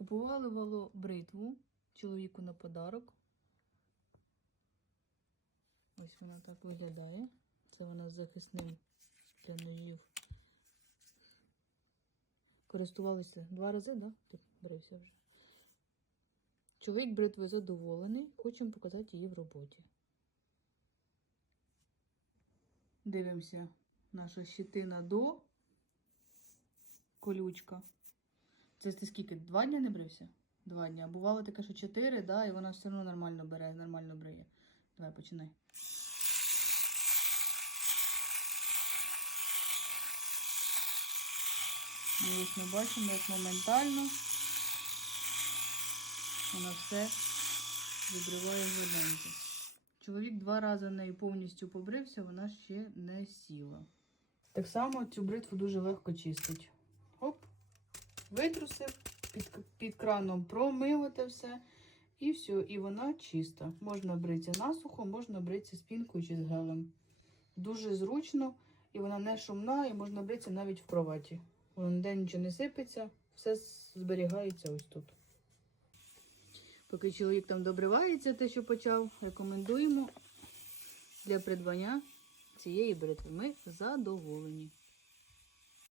Купували вало бритву чоловіку на подарок. Ось вона так виглядає. Це вона з захисним для ножів. Користувалися два рази, да? Ти брився вже. Чоловік бритвою задоволений. Хочемо показати її в роботі. Дивимося. Наша щитина до колючка. Це ти скільки? Два дні не брився? Два дні. Бувало таке, що чотири, да, і вона все одно нормально бере, нормально бриє. Давай починай. І ось ми бачимо, як моментально вона все відриває зеленки. Чоловік два рази нею повністю побрився, вона ще не сіла. Так само цю бритву дуже легко чистить. Витрусив, під, під краном промив те все. І все, і вона чиста. Можна бритися насухо, можна бритися з пінкою чи з гелем. Дуже зручно, і вона не шумна, і можна бритися навіть в кроваті. Воно ніде нічого не сипеться, все зберігається ось тут. Поки чоловік там добривається, те, що почав, рекомендуємо для придбання цієї бритви. Ми задоволені.